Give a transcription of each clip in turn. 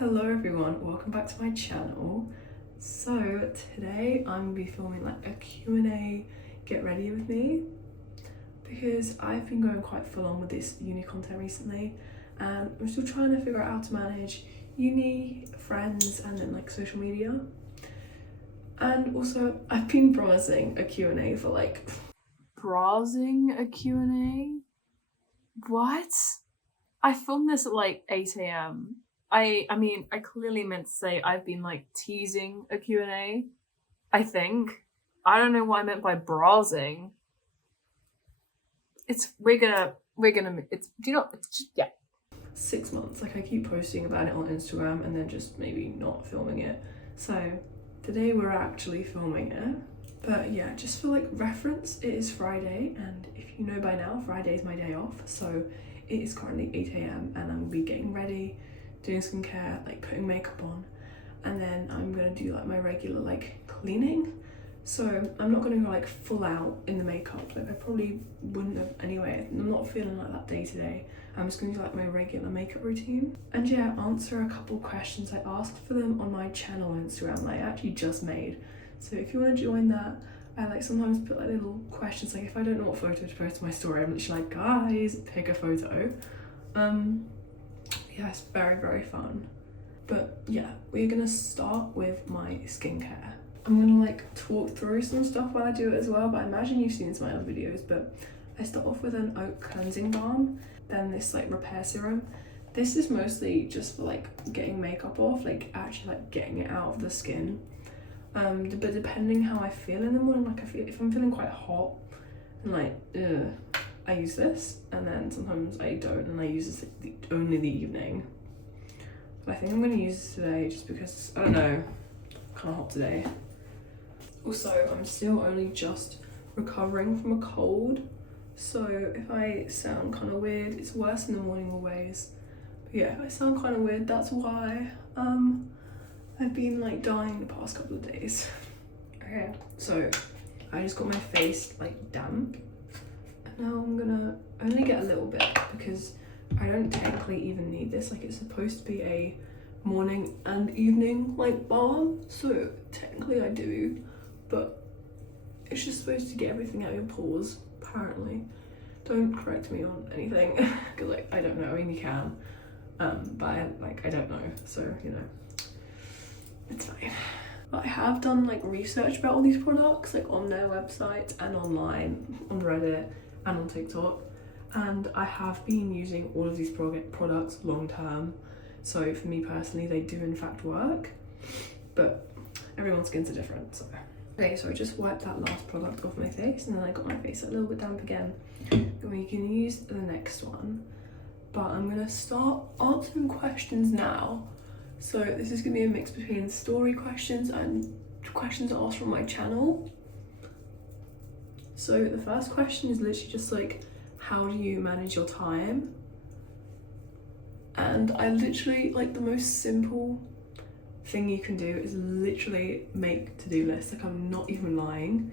Hello everyone, welcome back to my channel. So today I'm going to be filming like a Q&A get ready with me because I've been going quite full on with this uni content recently and I'm still trying to figure out how to manage uni, friends and then like social media. And also I've been browsing a Q&A for like... Browsing a Q&A? What? I filmed this at like 8 AM. I mean, I clearly meant to say I've been like teasing a Q&A, I think. I don't know what I meant by browsing. We're gonna, it's, do you know, it's just, yeah. 6 months, like I keep posting about it on Instagram and then just maybe not filming it. So today we're actually filming it. But yeah, just for like reference, it is Friday and if you know by now, Friday is my day off. So it is currently 8 AM and I'm gonna be getting ready, doing skincare, like putting makeup on, and then I'm gonna do like my regular like cleaning. So I'm not gonna go like full out in the makeup, like I probably wouldn't have anyway. I'm not feeling like that day today. I'm just gonna do like my regular makeup routine. And yeah, answer a couple questions I asked for them on my channel on Instagram that I actually just made. So if you wanna join that, I like sometimes put like little questions, like if I don't know what photo to post to my story, I'm literally like, guys, pick a photo. Yeah, it's very, very fun. But yeah, we're gonna start with my skincare. I'm gonna like talk through some stuff while I do it as well, but I imagine you've seen some of my other videos, but I start off with an oat cleansing balm, then this like repair serum. This is mostly just for like getting makeup off, like actually like getting it out of the skin. But depending how I feel in the morning, like if I'm feeling quite hot and like, I use this, and then sometimes I don't and I use this only the evening. But I think I'm going to use this today just because, I don't know, kind of hot today. Also, I'm still only just recovering from a cold, so if I sound kind of weird, it's worse in the morning always. But yeah, if I sound kind of weird, that's why. I've been like dying the past couple of days. Okay, so I just got my face like damp. Now I'm gonna only get a little bit because I don't technically even need this. Like it's supposed to be a morning and evening like balm, so technically I do, but it's just supposed to get everything out of your pores apparently. Don't correct me on anything because like I don't know. I mean you can, but I don't know, so you know, it's fine. But I have done like research about all these products like on their website and online on Reddit and on TikTok, and I have been using all of these products long term, so for me personally they do in fact work, but everyone's skins are different. So okay, so I just wiped that last product off my face and then I got my face a little bit damp again, and we can use the next one. But I'm gonna start answering questions now. So this is gonna be a mix between story questions and questions asked from my channel. So the first question is literally just like, how do you manage your time? And I literally, like the most simple thing you can do is literally make to-do lists. Like I'm not even lying,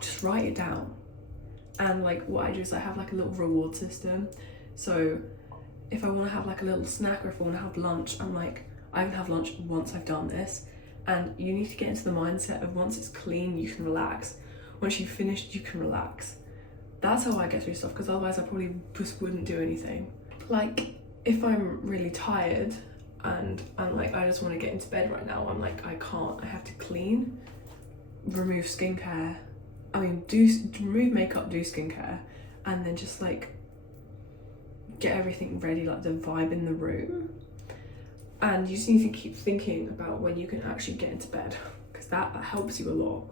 just write it down. And like what I do is I have like a little reward system. So if I want to have like a little snack or if I want to have lunch, I'm like, I can have lunch once I've done this. And you need to get into the mindset of once it's clean, you can relax. Once you've finished, you can relax. That's how I get through stuff, because otherwise I probably just wouldn't do anything. Like if I'm really tired and I'm like, I just want to get into bed right now, I'm like, I can't, I have to clean, remove skincare, remove makeup, do skincare, and then just like get everything ready, like the vibe in the room. And you just need to keep thinking about when you can actually get into bed, because that helps you a lot.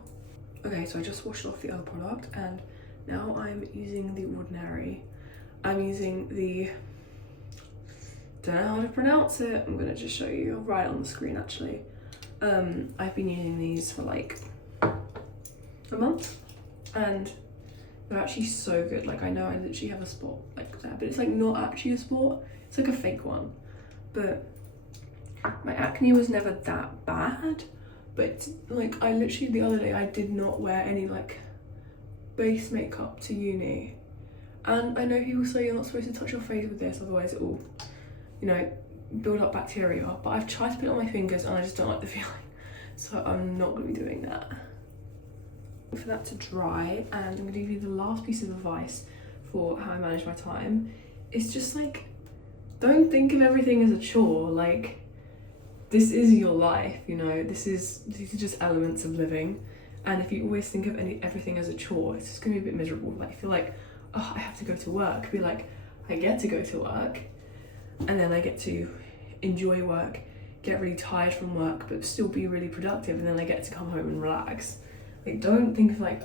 Okay, so I just washed off the other product and now I'm using the Ordinary. I'm using the, don't know how to pronounce it, I'm gonna just show you, I'll write it on the screen actually. I've been using these for like a month and they're actually so good. Like I know I literally have a spot like that, but it's like not actually a spot, it's like a fake one. But my acne was never that bad, but like I literally the other day I did not wear any like base makeup to uni, and I know people say you're not supposed to touch your face with this, otherwise it will, you know, build up bacteria, but I've tried to put it on my fingers and I just don't like the feeling. So I'm not gonna be doing that. For that to dry, and I'm gonna give you the last piece of advice for how I manage my time. It's just like, don't think of everything as a chore. Like, this is your life, you know, these are just elements of living. And if you always think of everything as a chore, it's just gonna be a bit miserable. Like, feel like, oh, I have to go to work. Be like, I get to go to work, and then I get to enjoy work, get really tired from work, but still be really productive, and then I get to come home and relax. Like, don't be like,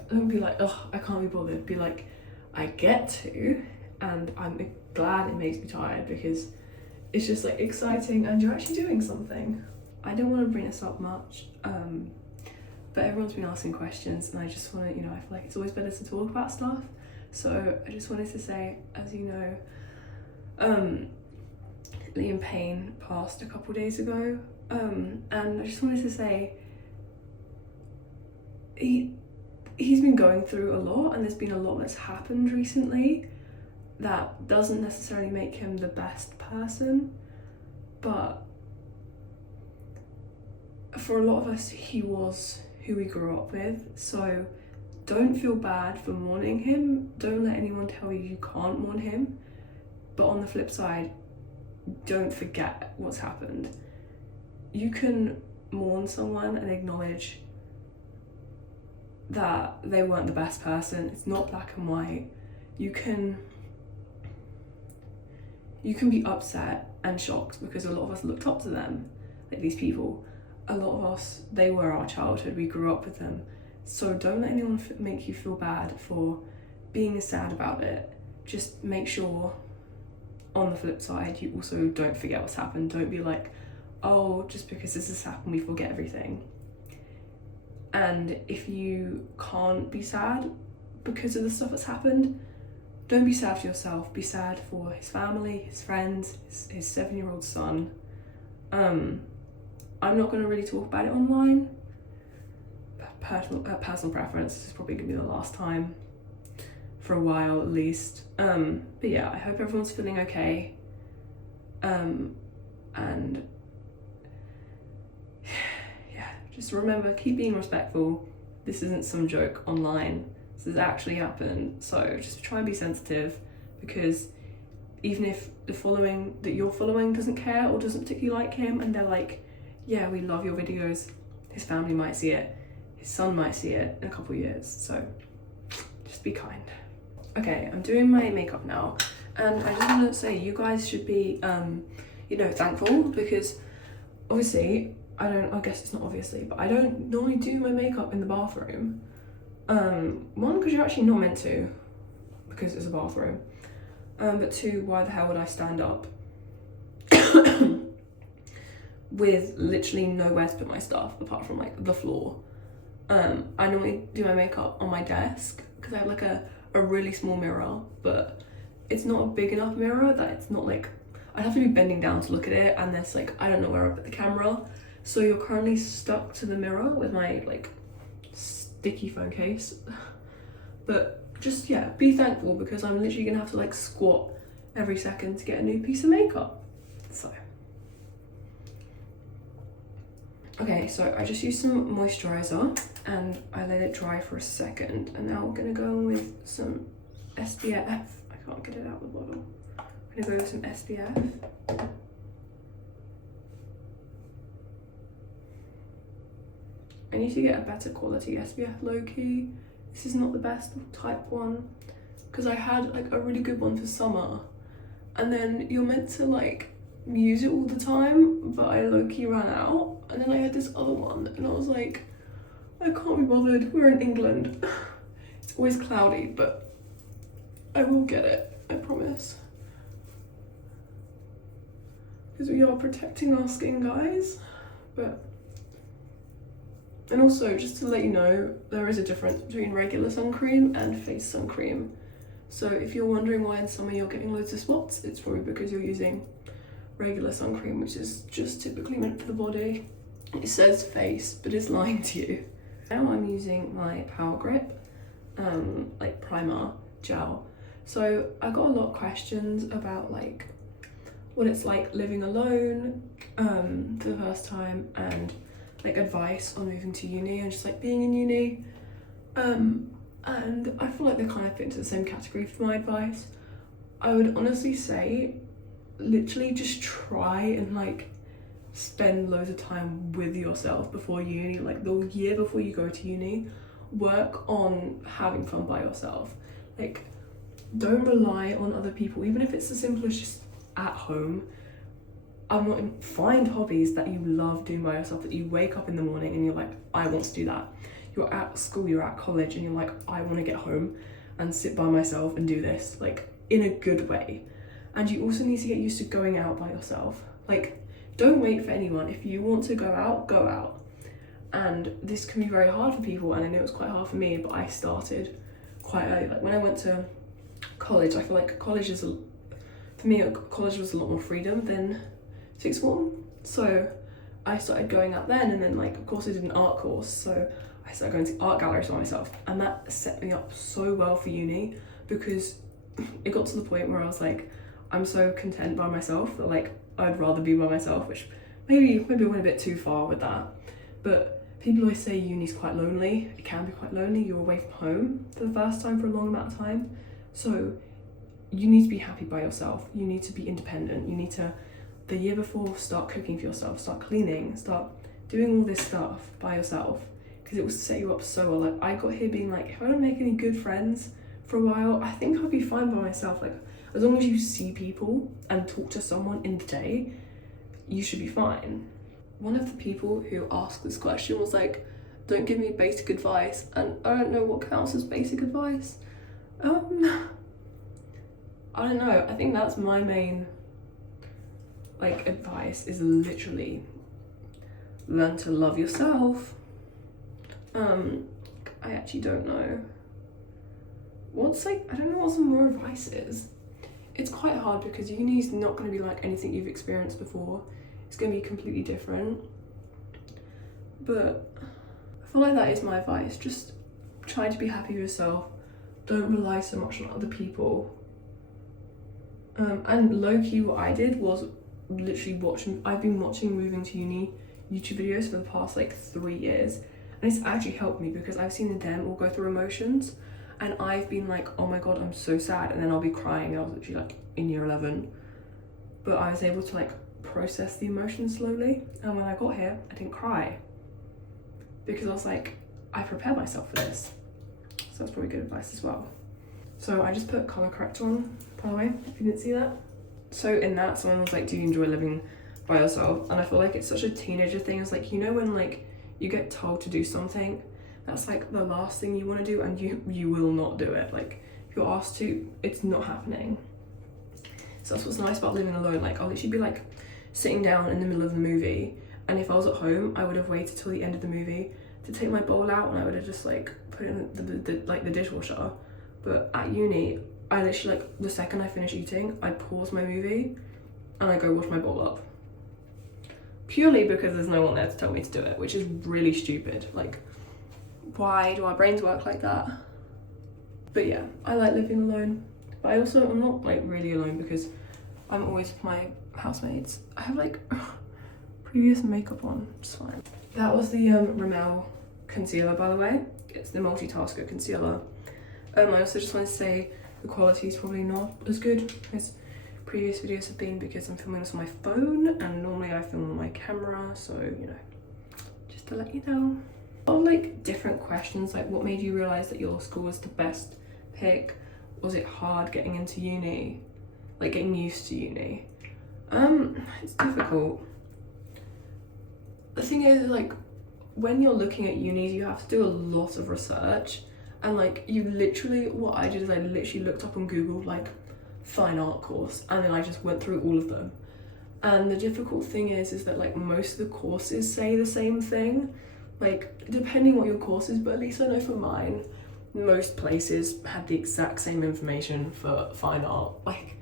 oh, I can't be bothered. Be like, I get to, and I'm glad it makes me tired because it's just like exciting and you're actually doing something. I don't want to bring this up much, but everyone's been asking questions, and I just want to, you know, I feel like it's always better to talk about stuff. So I just wanted to say, as you know, Liam Payne passed a couple days ago, and I just wanted to say he's been going through a lot, and there's been a lot that's happened recently that doesn't necessarily make him the best person, but for a lot of us he was who we grew up with. So don't feel bad for mourning him. Don't let anyone tell you you can't mourn him, but on the flip side, don't forget what's happened. You can mourn someone and acknowledge that they weren't the best person. It's not black and white. You can be upset and shocked because a lot of us looked up to them, like these people. A lot of us, they were our childhood, we grew up with them. So don't let anyone make you feel bad for being sad about it. Just make sure, on the flip side, you also don't forget what's happened. Don't be like, oh, just because this has happened, we forget everything. And if you can't be sad because of the stuff that's happened, don't be sad for yourself. Be sad for his family, his friends, his 7-year-old son. I'm not going to really talk about it online. Personal preference. This is probably going to be the last time for a while at least. But yeah, I hope everyone's feeling okay. And yeah, just remember, keep being respectful. This isn't some joke online. This has actually happened. So just try and be sensitive, because even if the following that you're following doesn't care or doesn't particularly like him, and they're like, yeah, we love your videos, his family might see it, his son might see it in a couple of years. So just be kind. Okay, I'm doing my makeup now, and I just want to say you guys should be, you know, thankful, because obviously, I guess it's not obviously, but I don't normally do my makeup in the bathroom. One, because you're actually not meant to, because it's a bathroom. But two, why the hell would I stand up with literally nowhere to put my stuff apart from like the floor? I normally do my makeup on my desk because I have like a really small mirror, but it's not a big enough mirror that it's not like, I'd have to be bending down to look at it, and there's like, I don't know where I put the camera. So you're currently stuck to the mirror with my like sticky phone case. But just, yeah, be thankful, because I'm literally gonna have to like squat every second to get a new piece of makeup. So okay, so I just used some moisturizer and I let it dry for a second, and now we're gonna go in with some SPF. I can't get it out of the bottle. I'm gonna go with some SPF. I need to get a better quality SPF, low-key. This is not the best type one, because I had like a really good one for summer, and then you're meant to like use it all the time, but I low-key ran out, and then I had this other one, and I was like, I can't be bothered, we're in England. It's always cloudy, but I will get it, I promise. Because we are protecting our skin, guys. And also, just to let you know, there is a difference between regular sun cream and face sun cream. So if you're wondering why in summer you're getting loads of spots, it's probably because you're using regular sun cream, which is just typically meant for the body. It says face, but it's lying to you. Now I'm using my Power Grip, like primer gel. So I got a lot of questions about like, what it's like living alone for the first time, and like advice on moving to uni and just like being in uni. And I feel like they kind of fit into the same category for my advice. I would honestly say literally just try and like spend loads of time with yourself before uni. Like the year before you go to uni, work on having fun by yourself. Like, don't rely on other people, even if it's as simple as just at home. Find hobbies that you love doing by yourself, that you wake up in the morning and you're like, I want to do that. You're at school, you're at college, and you're like, I want to get home and sit by myself and do this, like in a good way. And you also need to get used to going out by yourself. Like, don't wait for anyone. If you want to go out, go out. And this can be very hard for people, and I know it was quite hard for me, but I started quite early. Like when I went to college, I feel like college was a lot more freedom than sixth form. So I started going out then, and then like of course I did an art course, so I started going to art galleries by myself, and that set me up so well for uni, because it got to the point where I was like, I'm so content by myself that like I'd rather be by myself, which maybe I went a bit too far with that. But people always say uni's quite lonely. It can be quite lonely. You're away from home for the first time for a long amount of time. So you need to be happy by yourself. You need to be independent. You need to, the year before, start cooking for yourself, start cleaning, start doing all this stuff by yourself, because it will set you up so well. Like I got here being like, if I don't make any good friends for a while, I think I'll be fine by myself. Like as long as you see people and talk to someone in the day, you should be fine. One of the people who asked this question was like, don't give me basic advice, and I don't know what counts as basic advice. I don't know, I think that's my main like advice, is literally learn to love yourself. I actually don't know. I don't know what some more advice is. It's quite hard because uni's not going to be like anything you've experienced before. It's going to be completely different. But I feel like that is my advice. Just try to be happy with yourself. Don't rely so much on other people. And low-key what I did was literally I've been watching moving to uni YouTube videos for the past like 3 years. And it's actually helped me, because I've seen them all go through emotions. And I've been like, oh my god, I'm so sad. And then I'll be crying. I was literally like in year 11. But I was able to like process the emotions slowly. And when I got here, I didn't cry, because I was like, I prepared myself for this. So that's probably good advice as well. So I just put color corrector on, by the way, if you didn't see that. So in that, someone was like, do you enjoy living by yourself? And I feel like it's such a teenager thing. It's like, you know, when like you get told to do something, that's like the last thing you want to do, and you will not do it. Like if you're asked to, it's not happening. So that's what's nice about living alone. Like I'll literally be like sitting down in the middle of the movie, and if I was at home, I would have waited till the end of the movie to take my bowl out, and I would have just like put it in the dishwasher. But at uni, I literally like the second I finish eating, I pause my movie and I go wash my bowl up. Purely because there's no one there to tell me to do it, which is really stupid. Like, why do our brains work like that? But yeah, I like living alone. But I'm not like really alone, because I'm always with my housemates. I have like previous makeup on, it's fine. That was the Rimmel concealer, by the way. It's the multitasker concealer. I also just want to say the quality is probably not as good as previous videos have been, because I'm filming this on my phone, and normally I film on my camera, so you know, just to let you know. Or like different questions, like what made you realise that your school was the best pick? Was it hard getting into uni? Like getting used to uni? It's difficult. The thing is, like, when you're looking at unis, you have to do a lot of research. And like what I did is I literally looked up on Google like fine art course, and then I just went through all of them. And the difficult thing is that like most of the courses say the same thing, like depending what your course is, but at least I know for mine, most places had the exact same information for fine art. Like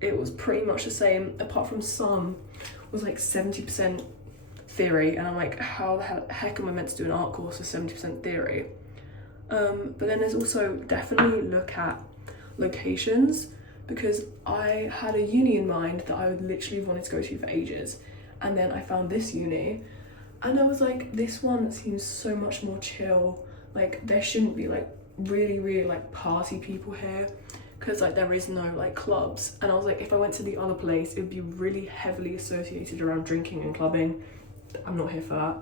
it was pretty much the same, apart from some was like 70% theory, and I'm like, how the heck am I meant to do an art course with 70% theory? But then there's also definitely look at locations, because I had a uni in mind that I would literally wanted to go to for ages, and then I found this uni and I was like, this one seems so much more chill. Like there shouldn't be like really like party people here, because like there is no like clubs, and I was like, if I went to the other place it would be really heavily associated around drinking and clubbing. I'm not here for that.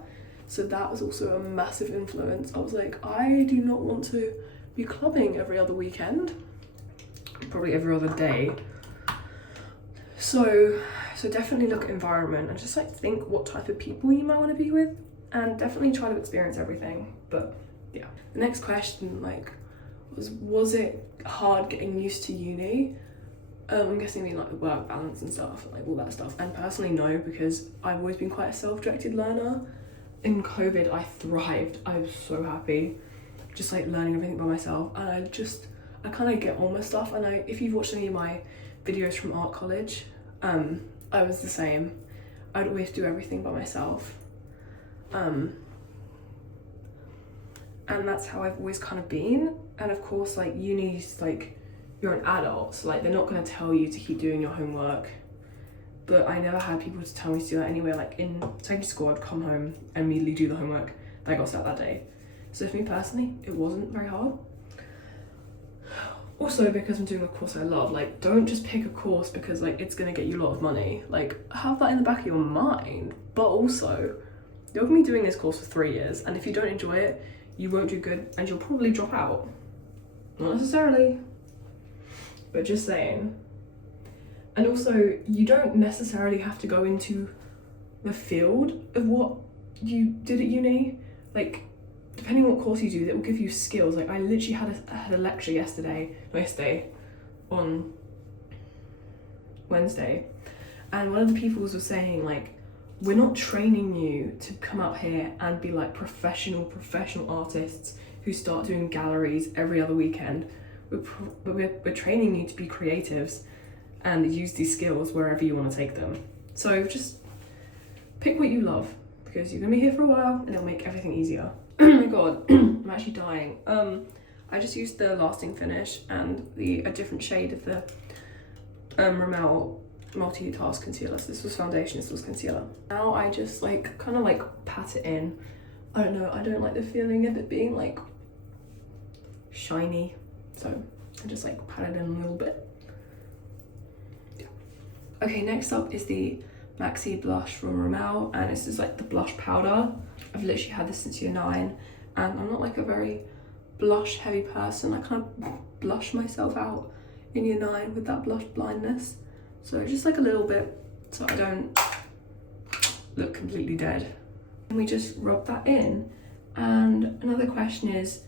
So that was also a massive influence. I was like, I do not want to be clubbing every other weekend, probably every other day. So definitely look at environment and just like think what type of people you might want to be with, and definitely try to experience everything. But yeah, the next question like was it hard getting used to uni? I'm guessing you mean like the work balance and stuff, like all that stuff. And personally no, because I've always been quite a self-directed learner. In COVID I thrived. I was so happy just like learning everything by myself, and I kind of get on with stuff. And if you've watched any of my videos from art college, I was the same. I'd always do everything by myself, and that's how I've always kind of been. And of course like uni's like, you're an adult, so like they're not going to tell you to keep doing your homework, but I never had people to tell me to do that anyway. Like in secondary school I'd come home and immediately do the homework that I got set that day. So for me personally it wasn't very hard. Also because I'm doing a course I love, like don't just pick a course because like it's going to get you a lot of money. Like have that in the back of your mind, but also you're going to be doing this course for 3 years, and if you don't enjoy it you won't do good and you'll probably drop out. Not necessarily, but just saying. And also you don't necessarily have to go into the field of what you did at uni. Like depending on what course you do, that will give you skills. Like I literally had a lecture on Wednesday, and one of the people was saying like, we're not training you to come out here and be like professional artists who start doing galleries every other weekend. We're training you to be creatives and use these skills wherever you want to take them. So just pick what you love, because you're gonna be here for a while and it'll make everything easier. Oh my god, I'm actually dying. I just used the lasting finish and a different shade of the Rimmel multitask concealer. So this was foundation, this was concealer. Now I just like kind of like pat it in. I don't know, I don't like the feeling of it being like shiny, so I just like pat it in a little bit. Yeah. Okay, next up is the Maxi blush from Rimmel, and this is like the blush powder. I've literally had this since year 9, and I'm not like a very blush heavy person. I kind of blush myself out in year 9 with that blush blindness, so just like a little bit so I don't look completely dead. And we just rub that in. And another question is,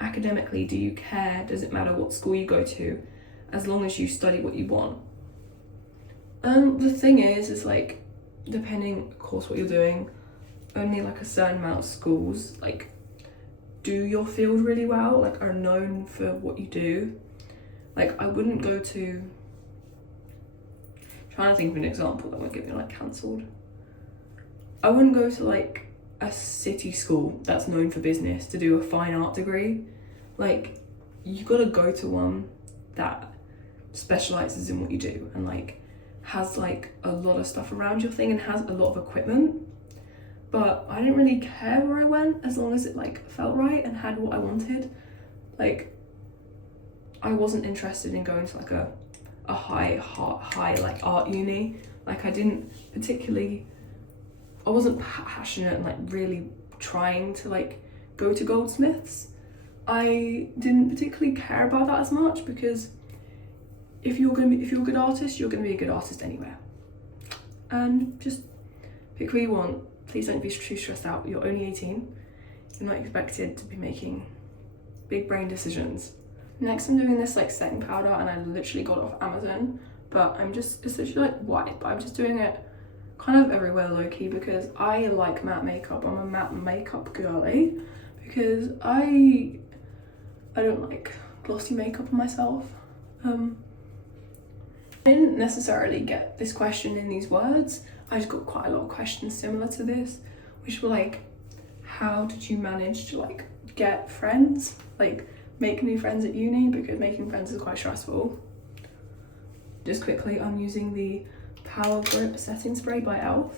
academically, do you care? Does it matter what school you go to as long as you study what you want? The thing is like, depending of course what you're doing, only like a certain amount of schools like do your field really well, like are known for what you do. Like I wouldn't go to, trying to think of an example that won't get me like cancelled. I wouldn't go to like a city school that's known for business to do a fine art degree. Like you gotta go to one that specializes in what you do and like has like a lot of stuff around your thing and has a lot of equipment. But I didn't really care where I went as long as it like felt right and had what I wanted. Like I wasn't interested in going to like a high like art uni. Like I wasn't passionate and like really trying to like go to Goldsmiths. I didn't particularly care about that as much, because if you're a good artist, you're gonna be a good artist anywhere. And just pick who you want. Please don't be too stressed out. You're only 18. You're not expected to be making big brain decisions. Next, I'm doing this like setting powder, and I literally got it off Amazon, but it's literally like white, but I'm just doing it kind of everywhere low key because I like matte makeup. I'm a matte makeup girly because I don't like glossy makeup on myself. I didn't necessarily get this question in these words. I just got quite a lot of questions similar to this, which were like, how did you manage to like get friends? Like make new friends at uni, because making friends is quite stressful. just quickly, I'm using the Power Grip setting spray by e.l.f.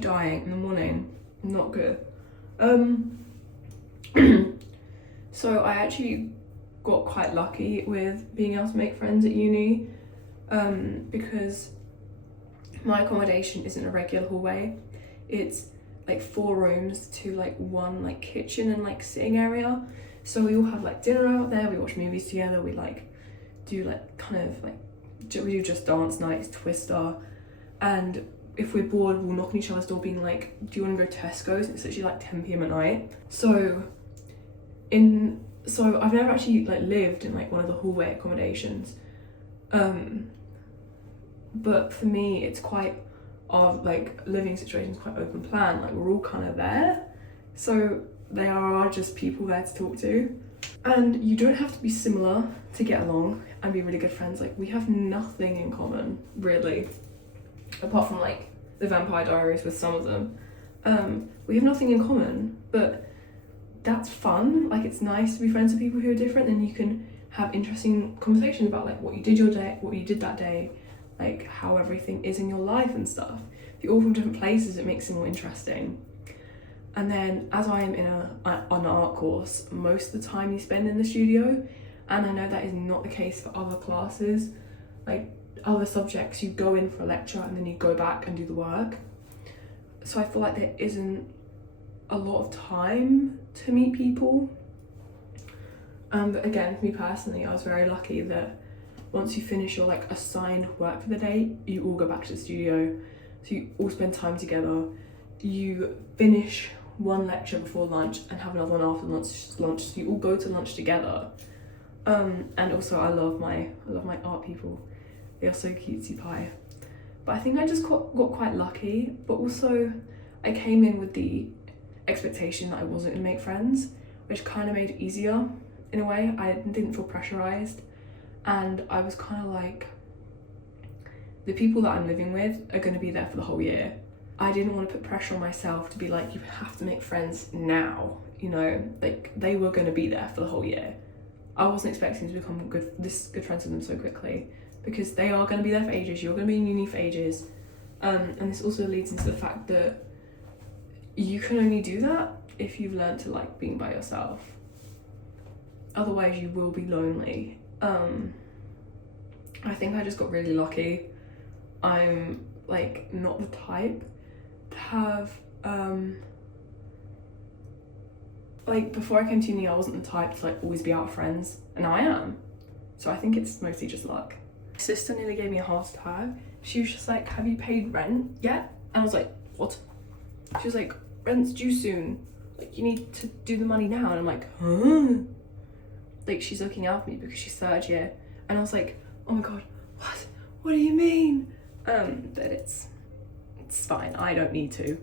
Dying in the morning, not good. So I actually got quite lucky with being able to make friends at uni, because my accommodation isn't a regular hallway. It's like 4 rooms to like 1 like kitchen and like sitting area. So we all have like dinner out there, we watch movies together, we like do like kind of like, we do just dance nights, Twister, and if we're bored we'll knock on each other's door being like, do you want to go to Tesco's? And it's literally like 10 p.m. at night. So I've never actually like lived in like one of the hallway accommodations, but for me it's quite, our like living situation is quite open plan, like we're all kind of there, so there are just people there to talk to, and you don't have to be similar to get along and be really good friends. Like we have nothing in common really, apart from like the Vampire Diaries with some of them. We have nothing in common, but that's fun. Like it's nice to be friends with people who are different, and you can have interesting conversations about like what you did that day, like how everything is in your life and stuff. If you're all from different places, it makes it more interesting. And then as I am in an art course, most of the time you spend in the studio, and I know that is not the case for other classes. Like other subjects, you go in for a lecture and then you go back and do the work. So I feel like there isn't a lot of time to meet people. But again, for me personally, I was very lucky that once you finish your like assigned work for the day, you all go back to the studio. So you all spend time together. You finish one lecture before lunch and have another one after lunch. So you all go to lunch together. And also I love my art people. They are so cutesy pie. But I think I just got quite lucky, but also I came in with the expectation that I wasn't gonna make friends, which kind of made it easier in a way. I didn't feel pressurized, and I was kind of like, the people that I'm living with are gonna be there for the whole year. I didn't want to put pressure on myself to be like, you have to make friends now, you know, like they were gonna be there for the whole year. I wasn't expecting to become good friends with them so quickly, because they are gonna be there for ages, you're gonna be in uni for ages, and this also leads into the fact that you can only do that if you've learned to like being by yourself. Otherwise you will be lonely. I think I just got really lucky. I'm like not the type to have like before I came to uni, I wasn't the type to like always be out with friends, and now I am. So I think it's mostly just luck. My sister nearly gave me a heart attack. She was just like, have you paid rent yet? And I was like, what? She was like, rent's due soon, like you need to do the money now. And I'm like, huh? Like she's looking out for me because she's 3rd year, and I was like, oh my god, what do you mean? But it's fine, I don't need to.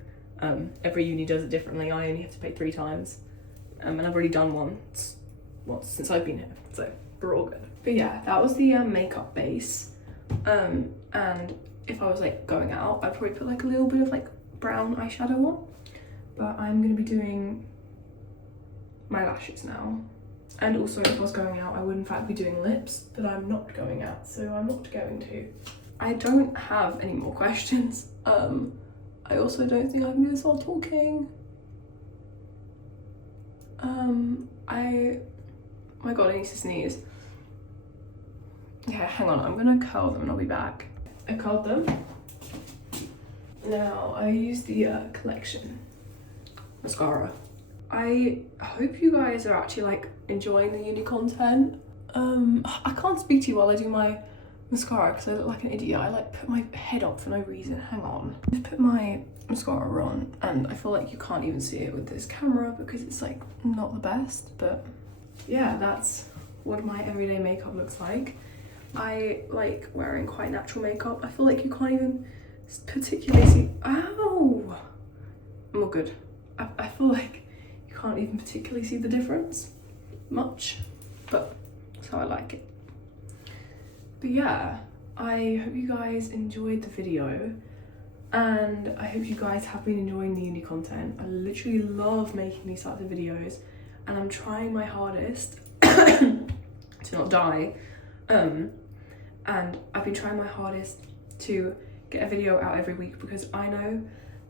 Every uni does it differently. I only have to pay 3 times, and I've already done once since I've been here, so we're all good. But yeah, that was the makeup base, and if I was like going out, I'd probably put like a little bit of like brown eyeshadow on, but I'm gonna be doing my lashes now. And also if I was going out, I would in fact be doing lips, but I'm not going out, so I'm not going to. I don't have any more questions. I also don't think I can do this while talking. My god, I need to sneeze. Yeah, hang on, I'm gonna curl them and I'll be back. I curled them. Now I use the Collection mascara. I hope you guys are actually like enjoying the uni content. I can't speak to you while I do my mascara because I look like an idiot. I like put my head up for no reason. Hang on. I've put my mascara on and I feel like you can't even see it with this camera because it's like not the best, but yeah, that's what my everyday makeup looks like. I like wearing quite natural makeup. I feel like you can't even particularly see, ow! I'm all good. I feel like you can't even particularly see the difference much, but that's how I like it. But yeah, I hope you guys enjoyed the video, and I hope you guys have been enjoying the uni content. I literally love making these types of videos, and I'm trying my hardest to not die, and I've been trying my hardest to get a video out every week, because I know,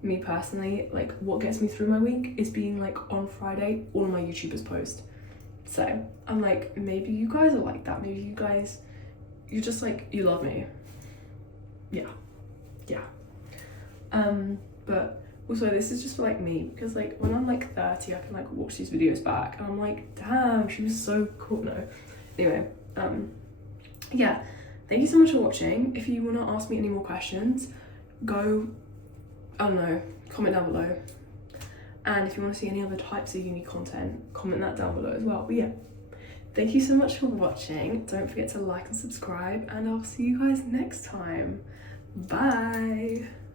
me personally, like what gets me through my week is being like on Friday all of my YouTubers post. So I'm like, maybe you guys are like that, maybe you guys, you're just like, you love me. Yeah. But also this is just for like me, because like when I'm like 30 I can like watch these videos back and I'm like, damn, she was so cool. No, anyway, yeah, thank you so much for watching. If you want to ask me any more questions, go, I don't know, comment down below. And if you want to see any other types of uni content, comment that down below as well. But yeah, thank you so much for watching. Don't forget to like and subscribe, and I'll see you guys next time. Bye.